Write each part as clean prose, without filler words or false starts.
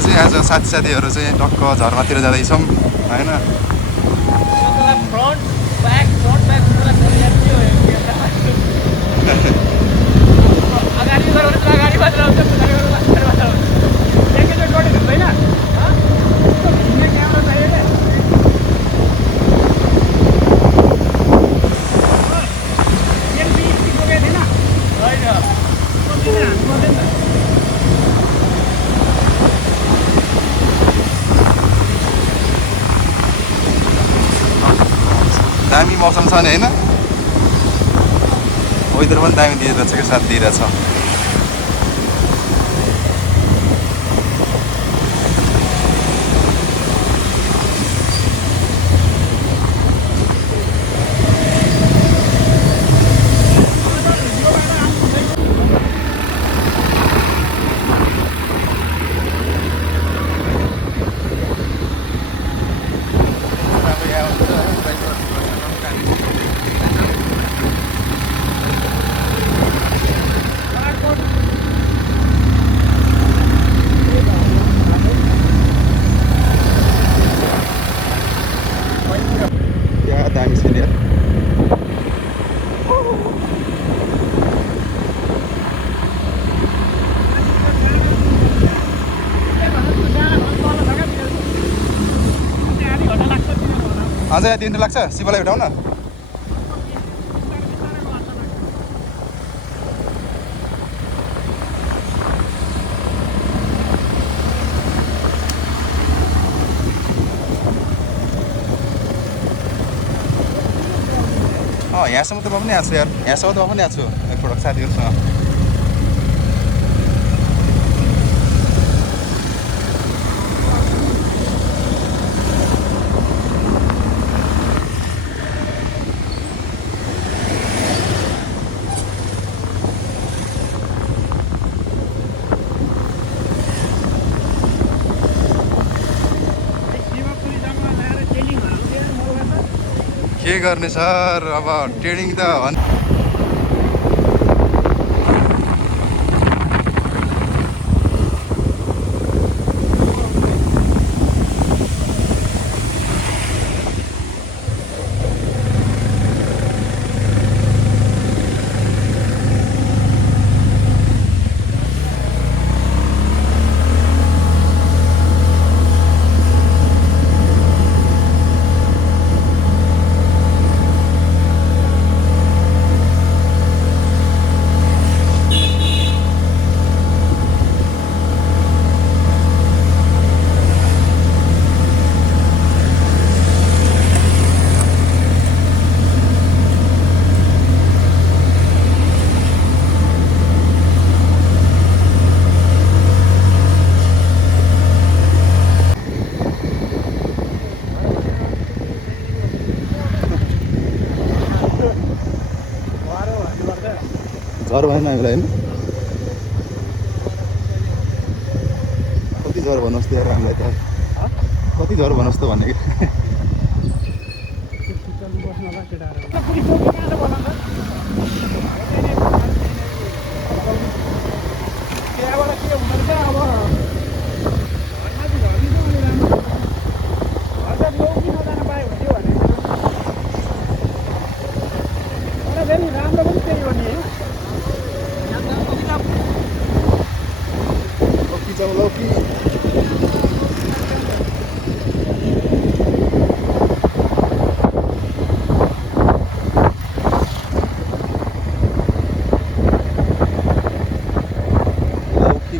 चाहिँ आज साथीहरू चाहिँ टक्क झर्नातिर जाँदैछौँ होइन। दामी मौसम छ नि होइन, वेदर पनि दामी दिइरहेछ क्या, साथ दिइरहेछ। अझै 3 घन्टा लाग्छ शिवलाई भेटाउन। यहाँसम्म त म पनि आएको छु यार, यहाँसम्म त म पनि आएको छु एकपटक साथीहरूसँग। के गर्ने सर, अब ट्रेनिङ त झर भएन हामीलाई होइन, कति झर भन्नुहोस् त यार हामीलाई त, कति झर भन्नुहोस् त भन्ने कि।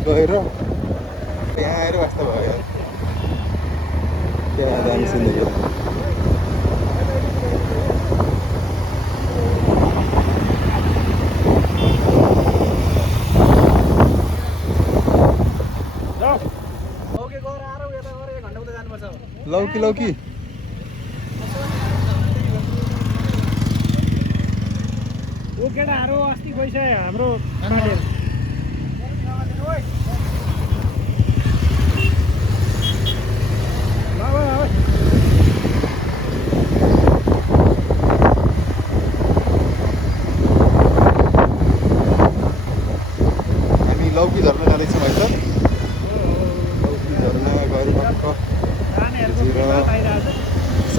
गएर यहाँ आएर वास्ता भयो यार, क्या दामी सिनेरी। लौकी लौकी ओ केटाहरू अस्ति गइसक्यो हाम्रो हामी लौकी झर्न जाँदैछौँ है सर। लौकी झर्न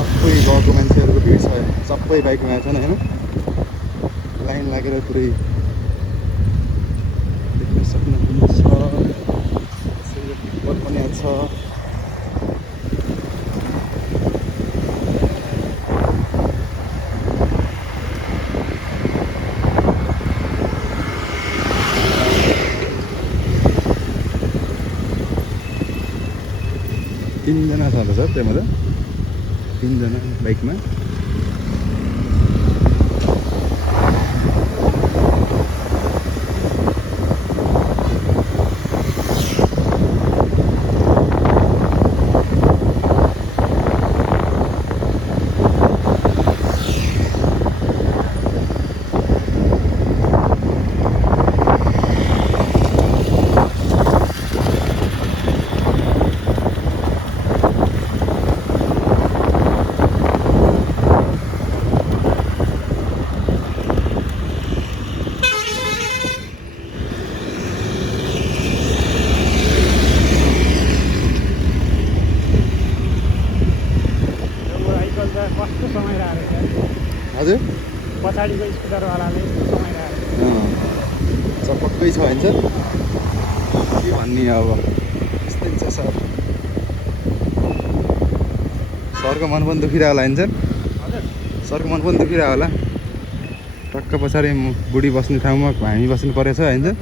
सबै गाउँको मान्छेहरूको भिड छ, सबै बाइकमा छन् होइन, लाइन लागेर पुरै देख्न सक्नुहुन्छ। टिप्पर पनि छ। तीनजना छ त सर त्यहाँ, मतलब 3जना बाइकमा। कस्तो समय रहेछ हजुर पछाडिको स्कुटरवालाले समय रहेछ। चपक्कै छ भन्छ, के भन्ने अब, यस्तै छ सर। सरको मन पनि दुखिरहेको होला नि सर, सरको मन पनि दुखिरहेको होला। टक्क पछाडि बुढी बस्ने ठाउँमा हामी बस्नु परेछ होइन सर।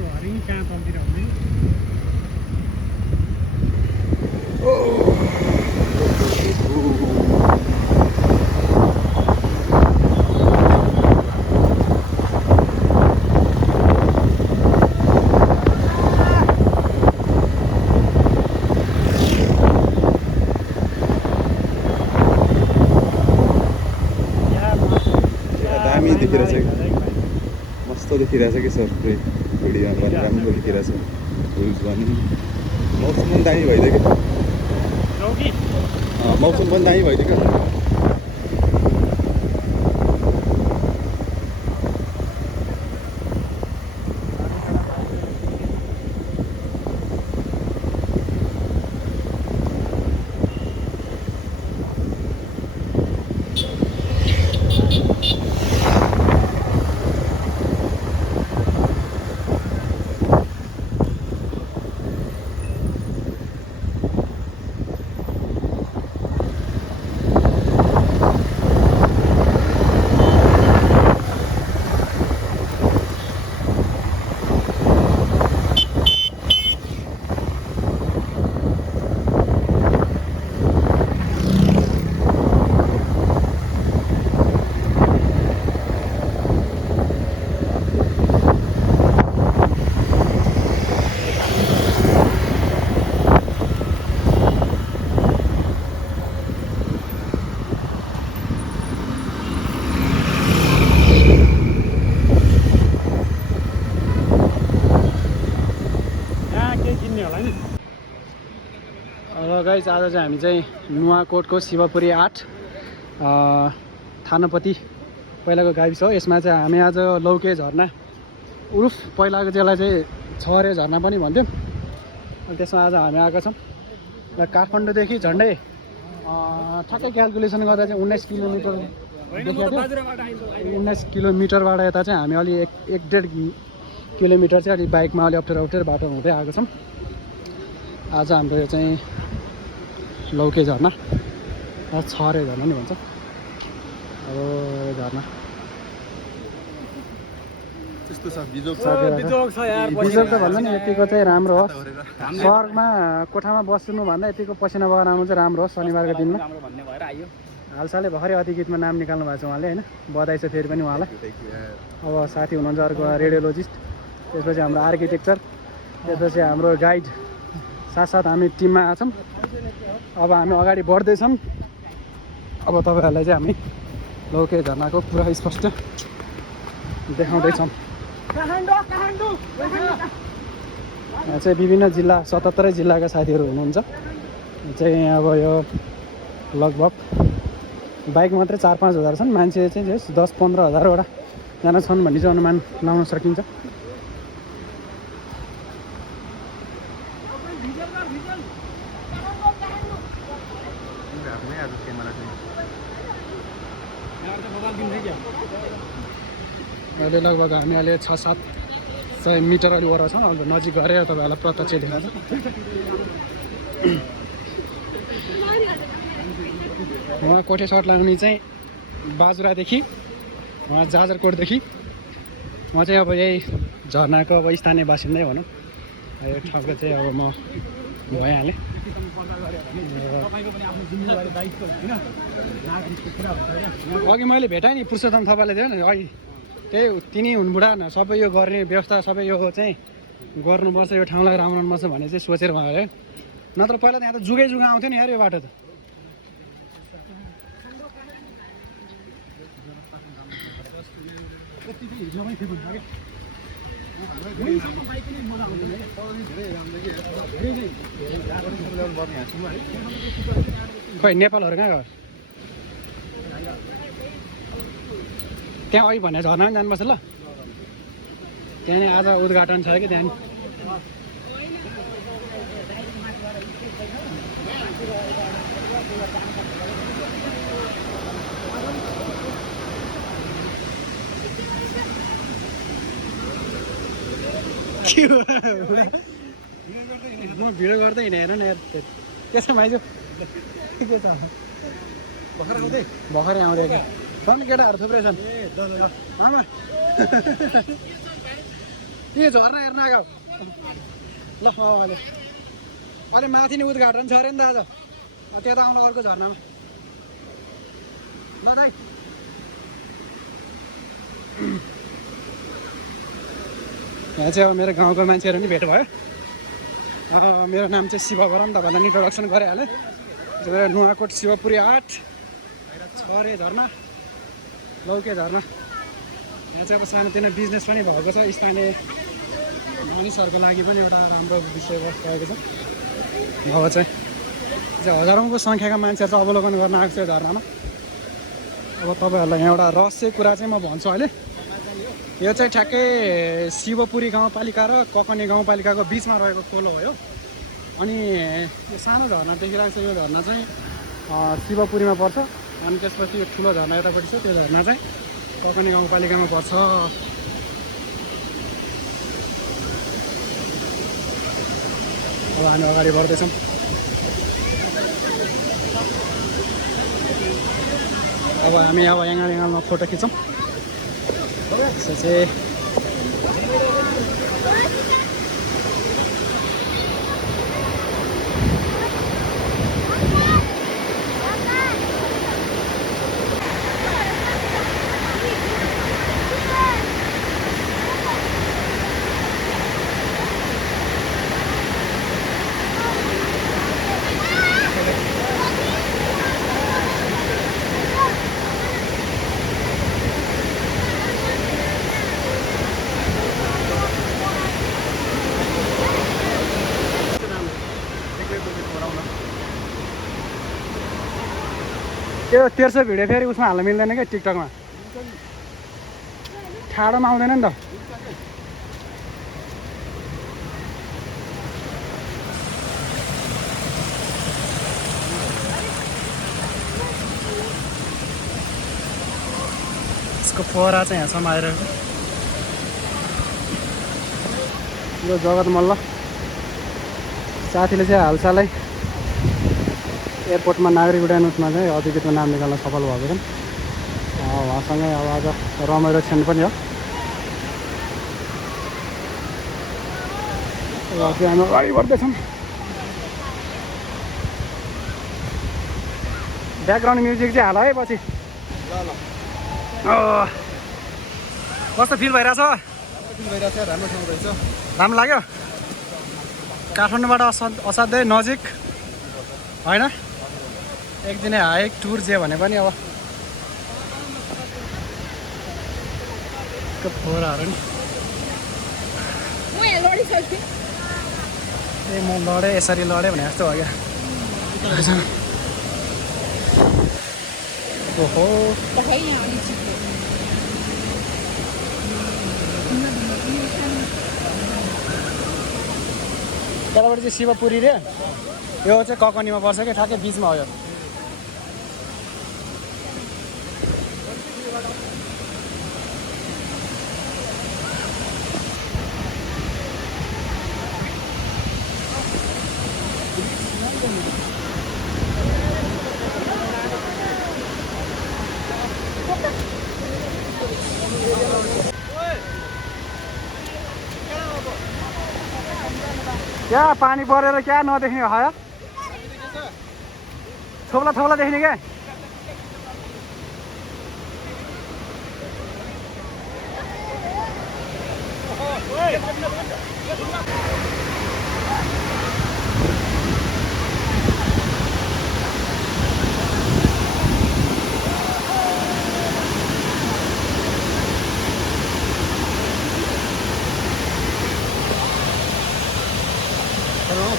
दामी देखिरहेछ, मस्त देखिरहेछ कि सर, पुरै भिडियोमा पनि राम्रो देखिरहेछ। भ्युज पनि, मौसम पनि दामी भइदियो क्या, मौसम पनि दामी भइदियो क्या। अब गाइस आज चाहिँ हामी चाहिँ नुवाकोटको शिवपुरी 8 थानापति पहिलाको गाविस हो। यसमा चाहिँ हामी आज लौके झरना उर्फ पहिलाको त्यसलाई चाहिँ छरे झरना पनि भन्थ्यौँ। अनि त्यसमा आज हामी आएका छौँ र काठमाडौँदेखि झन्डै ठ्याक्कै क्यालकुलेसन गर्दा चाहिँ 19 किलोमिटर देखाएको थियो। 19 किलोमिटरबाट यता चाहिँ हामी अलि 1-1.5 किलोमिटर चाहिँ अलिक बाइकमा अलि अप्ठ्यारो बाटो हुँदै आएको छौँ। आज हाम्रो यो चाहिँ लौके झरना, छरे झरना नि भन्छ। अब झरना त्यस्तो छ, बिजोग छ, बिजोग त भन्दा नि यतिको चाहिँ राम्रो हो। सहरमा कोठामा बस्नुभन्दा यतिको पसिना बगाएर आउनु चाहिँ राम्रो हो। शनिबारको दिनमा हालसालै भर्खरै अतिगीतमा नाम निकाल्नु भएको छ उहाँले होइन, बधाई छ फेरि पनि उहाँलाई। अब साथी हुनुहुन्छ अर्को रेडियोलोजिस्ट, त्यसपछि हाम्रो आर्किटेक्चर, त्यसपछि हाम्रो गाइड, साथसाथ हामी टिममा आएको छौँ। अब हामी अगाडि बढ्दैछौँ। अब तपाईँहरूलाई चाहिँ हामी लौके झरनाको पुरा स्पष्ट देखाउँदैछौँ। यहाँ चाहिँ विभिन्न जिल्ला 77 जिल्लाका साथीहरू हुनुहुन्छ। चाहिँ अब यो लगभग बाइक मात्रै 4-5 हजार छन्, मान्छे चाहिँ 10-15 हजारवटा जना छन् भन्ने चाहिँ अनुमान लाउन सकिन्छ। अहिले लगभग हामी अहिले 600-700 मिटर अलि वर छौँ। अब नजिक गएर तपाईँहरूलाई प्रत्यक्ष देखाउँछ। उहाँ कोठेश्वर लाग्ने चाहिँ बाजुरादेखि, उहाँ जाजरकोटदेखि, उहाँ चाहिँ अब यही झरनाको अब स्थानीय बासिन्दै भनौँ। यो ठाउँको चाहिँ अब म भइहालेँ। अघि मैले भेटाएँ नि पुरुषोत्तम थापाले थियो नि, अघि त्यही तिनी हुन् बुढा न, सबै यो गर्ने व्यवस्था सबै यो चाहिँ गर्नुपर्छ, यो ठाउँलाई राम्रो बनाउनुपर्छ भन्ने चाहिँ सोचेर उहाँ अरे। नत्र पहिला त्यहाँ त जुगै जुगा आउँथ्यो नि यार यो बाटो त। खै नेपालहरू कहाँ गयो? त्यहाँ अघि भने झर्ना पनि जानुपर्छ ल। त्यहाँ नि आज उद्घाटन छ कि त्यहाँ। म भिडियो गर्दै हिँडेर नि यार। त्यसो माइजो के छ? भर्खरै आउँदै क्या छन् केटाहरू थुप्रै छन्। आमा के झर्ना हेर्न आएको ल। अहिले माथि नै उद्घाटन छ अरे नि त आज, त्यहाँ त आउँला अर्को झर्नामा ल दाइ। यहाँ चाहिँ अब मेरो गाउँको मान्छेहरू नि भेट भयो। मेरो नाम चाहिँ शिव गरम, तपाईँलाई इन्ट्रोडक्सन गरिहालेँ। मेरो नुवाकोट शिवपुरी 8 छरे झर्ना, लौके झर्ना। यहाँ चाहिँ अब सानोतिनो बिजनेस पनि भएको छ, स्थानीय मानिसहरूको लागि पनि एउटा राम्रो विषयवस्तु भएको छ। अब चाहिँ हजारौँको सङ्ख्याका मान्छेहरू चाहिँ अवलोकन गर्न आएको छ झर्नामा। अब तपाईँहरूलाई यहाँ एउटा रहस्य कुरा चाहिँ म भन्छु अहिले। यो चाहिँ ठ्याक्कै शिवपुरी गाउँपालिका र ककनी गाउँपालिकाको बिचमा रहेको खोलो हो यो। अनि यो सानो झर्ना देखिरहेको छ, यो झर्ना चाहिँ शिवपुरीमा पर्छ। अनि त्यसपछि यो ठुलो झर्ना यतापट्टि छ, त्यो झर्ना चाहिँ ककनी गाउँपालिकामा पर्छ। अब हामी अगाडि बढ्दैछौँ। अब हामी अब एङ्गलमा फोटो खिच्छौँ। त्यसो चाहिँ त्यो 1300 भिडियो फेरि उसमा हाल्न मिल्दैन क्या टिकटकमा, ठाडोमा आउँदैन नि त। यसको फोहरा चाहिँ यहाँसम्म आइरहेको। यो जगत मल्ल साथीले चाहिँ हालसालै एयरपोर्टमा नागरिक उड्डयन उसमा चाहिँ अधिकृतमा नाम निकाल्न सफल भएको छन्। उहाँसँगै अब आज रमाइलो क्षण पनि हो। हामी अगाडि बढ्दैछौँ। ब्याकग्राउन्ड म्युजिक चाहिँ हाल है पछि। कस्तो फिल भइरहेछ? राम्रो ठाउँ रहेछ, राम्रो लाग्यो। काठमाडौँबाट असाध्यै नजिक होइन, एक दिने हाइक टुर जे भने पनि अब फोहोराहरू नि ए म लडेँ यसरी लडेँ भने जस्तो हो क्या। ओहो त्यहाँबाट चाहिँ शिवपुरी रे, यो चाहिँ ककनीमा पर्छ क्या, ठ्याक्कै बिचमा हो यो। क्या पानी परेर क्या नदेख्ने भयो थोप्ला थोप्ला देख्ने क्या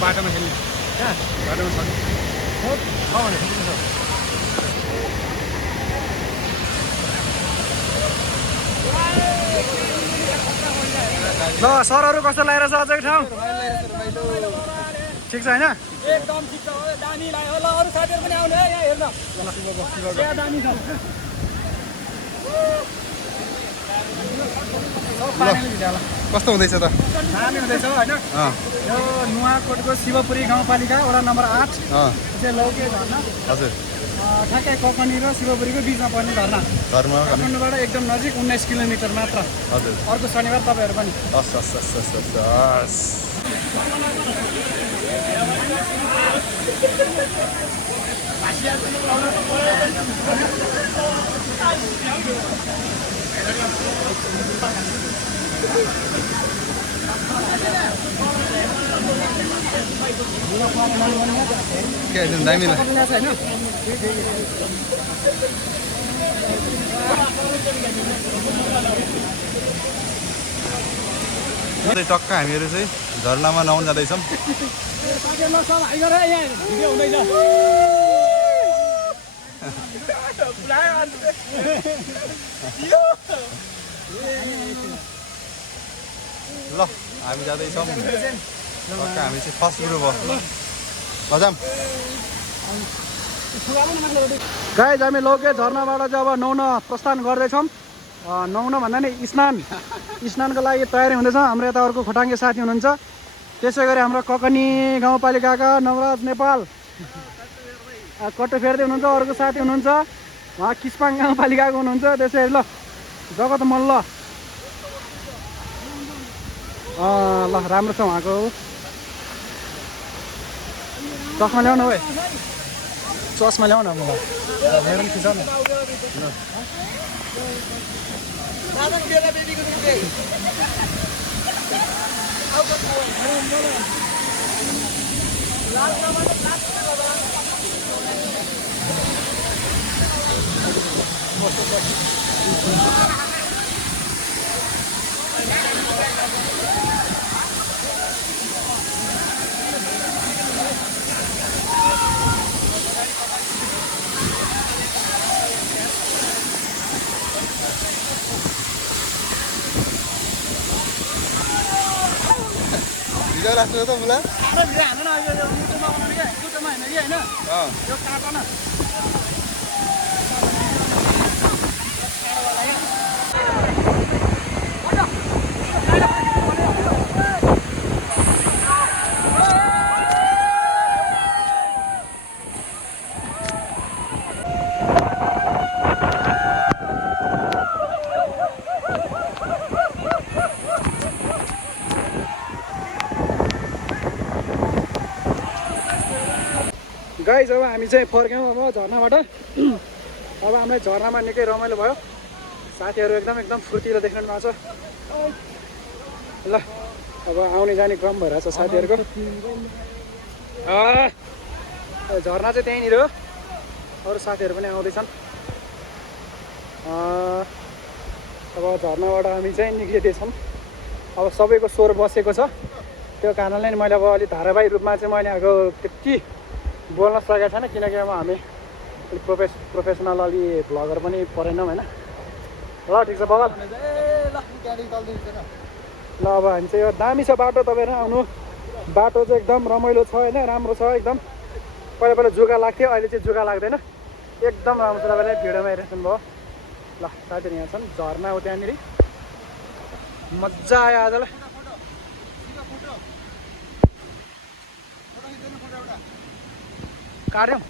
बाटोमा खेल्ने कहाँ बाटोमा छ ल सरहरू कस्तो लगाइरहेछ अझै ठाउँ ठिक छ होइन एकदम ठिक छ दामी लाग्यो ल अरू साथीहरू पनि आउने है यहाँ हेर्न क्या दामी छ कस्तो हुँदैछ त दामी हुँदैछ होइन यो नुवाकोटको शिवपुरी गाउँपालिका वडा नम्बर 8 चाहिँ लौके झर्ना हजुर ठ्याक्कै ककनी र शिवपुरीको बिचमा पर्ने झर्ना काठमाडौँबाट एकदम नजिक 19 किलोमिटर मात्र हजुर अर्को शनिबार तपाईँहरू पनि हस् हस् हस् हस् हस् हस् क्या एकदम दामी टक्क हामीहरू चाहिँ झरनामा नुहाउन जाँदैछौँ ल हामी जाँदैछौँ टक्क हामी चाहिँ फर्स्ट ग्रुप हो मजाम गाइज हामी लौके झरनाबाट चाहिँ अब नुहाउन प्रस्थान गर्दैछौँ नुहाउन भन्दा नि स्नानको लागि तयारी हुँदैछ हाम्रो यता अर्को खोटाङ्गे साथी हुनुहुन्छ त्यसै गरी हाम्रो ककनी गाउँपालिकाका नवराज नेपाल कट्टो फेर्दै हुनुहुन्छ अर्को साथी हुनुहुन्छ उहाँ किस्पाङ गाउँपालिकाको हुनुहुन्छ त्यसै गरी ल जगत मल्ल ल राम्रो छ उहाँको चस्मा ल्याउनु है चस्मा ल्याउन मेरो पनि खिच न भिडियो राख्नु त मलाई गाइज अब हामी चाहिँ फर्क्यौँ अब झर्नाबाट अब हामीलाई झर्नामा निकै रमाइलो भयो साथीहरू एकदम फुर्तिलो देख्नु भएको छ ल अब आउने जाने क्रम भइरहेछ साथीहरूको झर्ना चाहिँ त्यहीँनिर हो अरू साथीहरू पनि आउँदैछन् अब झर्नाबाट हामी चाहिँ निक्लिँदैछौँ अब सबैको स्वर बसेको छ त्यो कारणले मैले अब अलिक धारावाहिक रूपमा चाहिँ मैले अब त्यति बोल्न सकेको छैन किनकि अब हामी अलिक प्रोफेसनल अलि भ्लगर पनि परेनौँ होइन ल ठिक छ बवाल ल अब हामी चाहिँ यो दामी छ बाटो तपाईँहरू आउनु बाटो चाहिँ एकदम रमाइलो छ होइन राम्रो छ एकदम पहिला पहिला जुगा लाग्थ्यो अहिले चाहिँ जुगा लाग्दैन एकदम राम्रो छ तपाईँले भिडियोमा हेरिरहनु भयो ल साथीहरू यहाँ छन् झर्ना हो त्यहाँनिर मजा आयो आजलाई काट्यौँ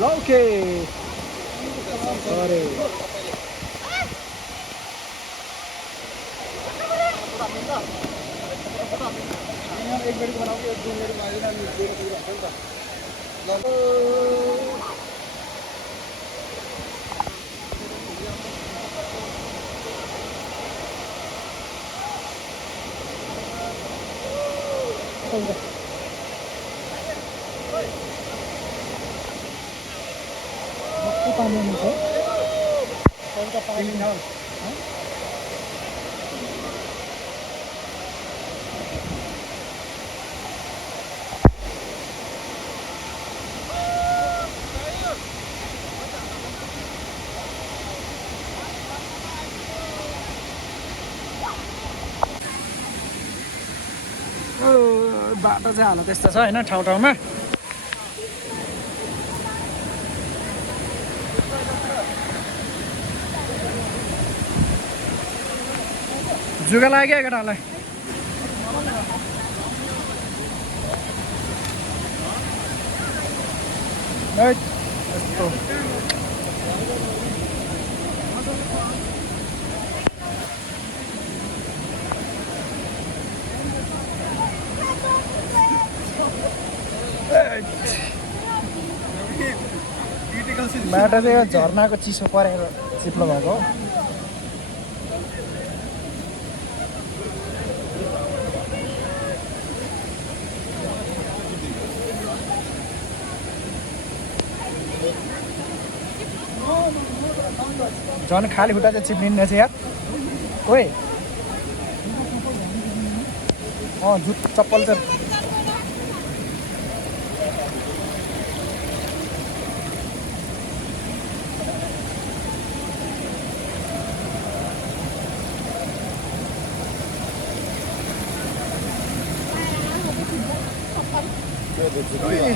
लौके अरे एक मिनट बनाऊ एक 2 मिनट में आइना मेरो पुरा हुन्छ नि त मक्कु पानी हुन्छ सबका पानी न बाटो चाहिँ हालत त्यस्तो छ होइन ठाउँ ठाउँमा जुगा लाग्यो केटाहरूलाई यस्तो बाटो चाहिँ झर्नाको चिसो परेर चिप्लो भएको हो झन् खाली खुट्टा चाहिँ चिप्लिँदै छ यार ओए जुत चप्पल चाहिँ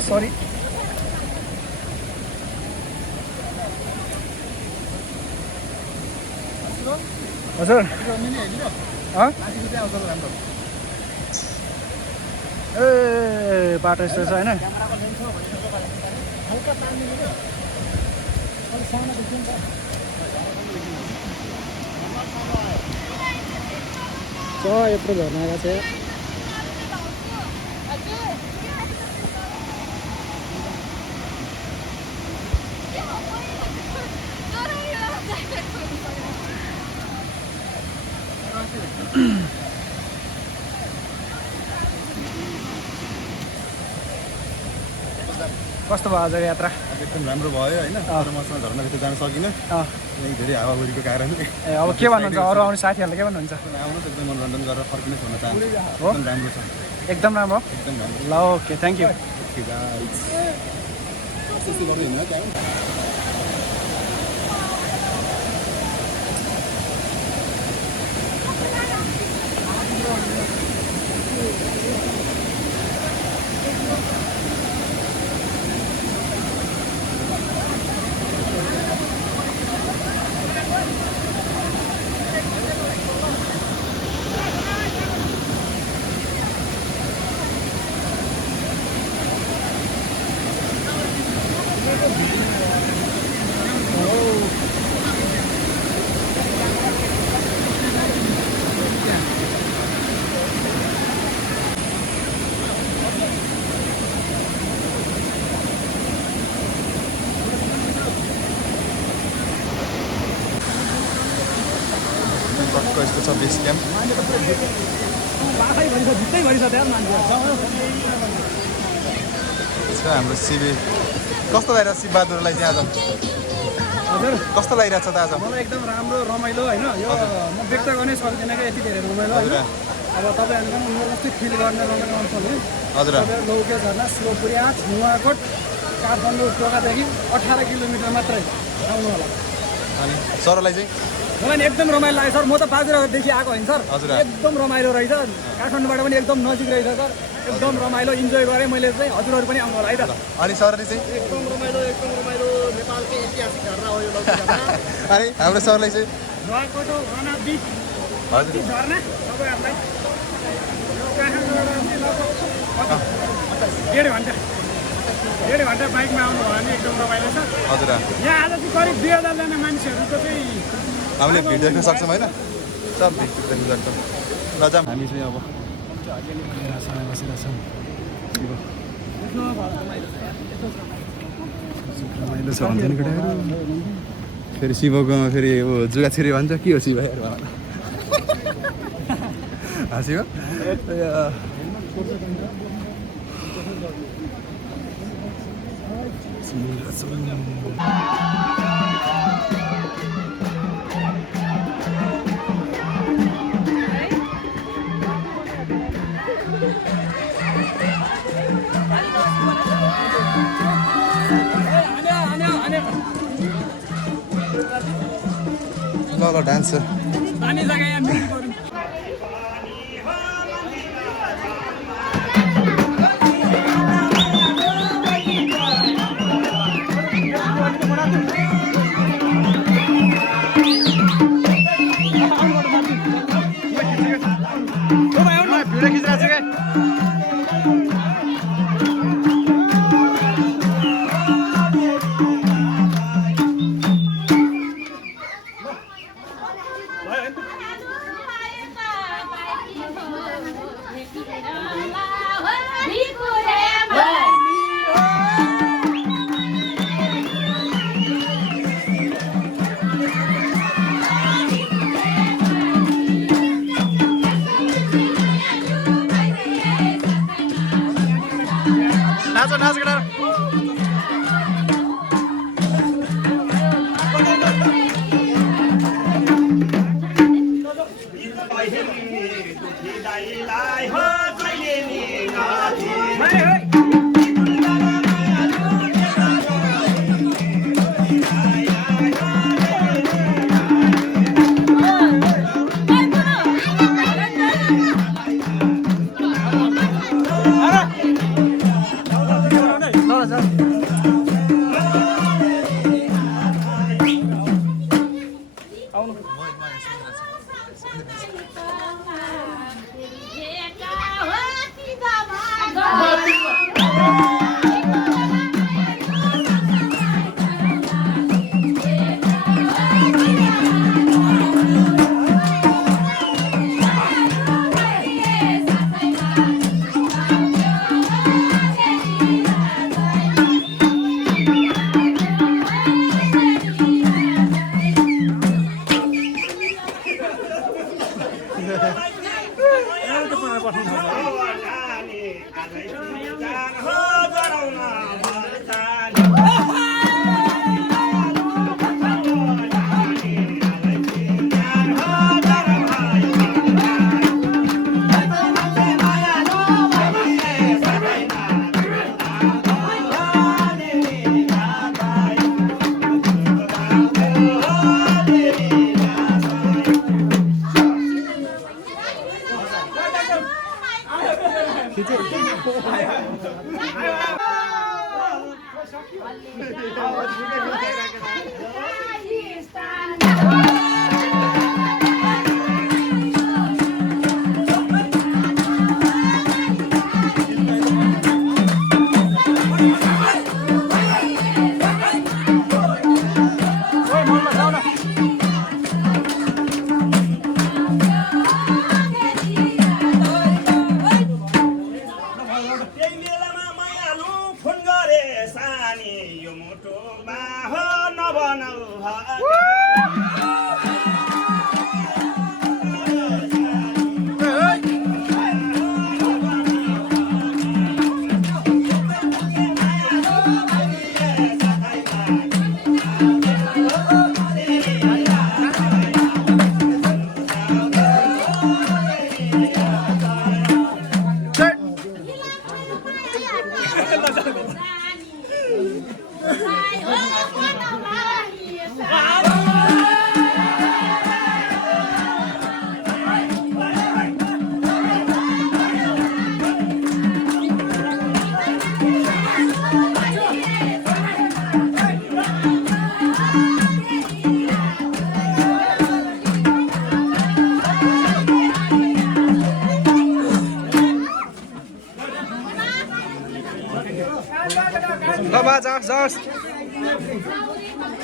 सरी हजुर ए बाटो यस्तो छ होइन यत्रो झर्ना छ कस्तो भयो आज यात्रा एकदम राम्रो भयो होइन तर मसँग झर्नाभित्र जान सकिनँ यही धेरै हावाहुरीको कारणले ए अब के भन्नुहुन्छ अरू आउने साथीहरूले के भन्नुहुन्छ आउनुहोस् एकदम मनोरञ्जन गरेर फर्किने भन्न चाहन्छु एकदम राम्रो छ एकदम राम्रो एकदम राम्रो ल ओके थ्याङ्क यू यस्तो छ बेस क्याम्प हाम्रो शिव कस्तो लागिरहेको शिव बहादुरलाई चाहिँ आज हजुर कस्तो लागिरहेको छ त आज मलाई एकदम राम्रो रमाइलो होइन यो म व्यक्त गर्नै सक्दिनँ क्या यति धेरै रमाइलो होइन अब तपाईँहरूले पनि मेरो जस्तै फिल गर्ने रमाइलो आउँछ भने हजुर लौके झर्ना शिवपुरी नुवाकोट काठमाडौँ टोकादेखि 18 किलोमिटर मात्रै आउनु होला अनि सरलाई चाहिँ मलाई नि एकदम रमाइलो लाग्यो सर म त बाजुरादेखि आएको होइन सर हजुर एकदम रमाइलो रहेछ काठमाडौँबाट पनि एकदम नजिक रहेछ सर एकदम रमाइलो इन्जोय गरेँ मैले चाहिँ हजुरहरू पनि आउनु होला है त अनि सरले चाहिँ एकदम रमाइलो नेपालकै ऐतिहासिक झरना हो यो लौके झरना अनि हाम्रो सरलाई चाहिँ नुवाकोट रनाबिच हजुर झरना तपाईँहरूलाई डेढ घन्टा बाइकमा आउनु भयो भने एकदम रमाइलो छ हजुर यहाँ आज चाहिँ करिब 2000 जना मान्छेहरूको चाहिँ हामीले भिड देख्न सक्छौँ होइन सब भिड देख्न सक्छौँ ल जाऊँ हामी चाहिँ अब रमाइलो छ भन्छ नि केटाहरू फेरि शिवको फेरि यो जुगा छिरी भन्छ के हो शिव हाँसी हो ल डान्स दामी जग्गा यहाँ मिटिङ गरौँ भिडियो खिचिरहेको छु क्या नाच केटा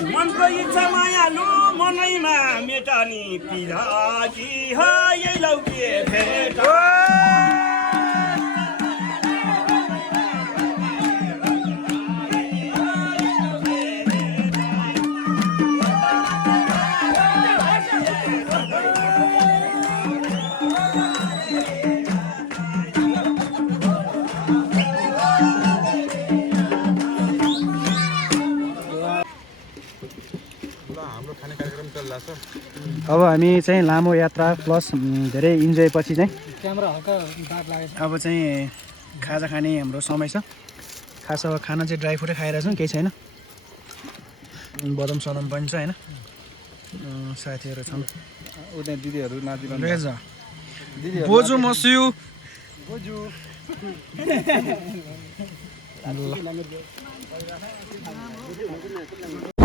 मनको इच्छा मायालु मनैमा मेटानी पिराजी हो यही लौके भेट छ अब हामी चाहिँ लामो यात्रा प्लस धेरै इन्जोय पछि चाहिँ क्यामेरा हल्का दाग लागेको अब चाहिँ खाजा खाने हाम्रो समय छ। खास अब खाना चाहिँ ड्राई फ्रुटै खाइरहेको छौँ, केही छैन। बदम सदम पनि छ होइन, साथीहरू छन्। उता दिदीहरू नाचिरहनु रहेछ बोजू मस्यु छ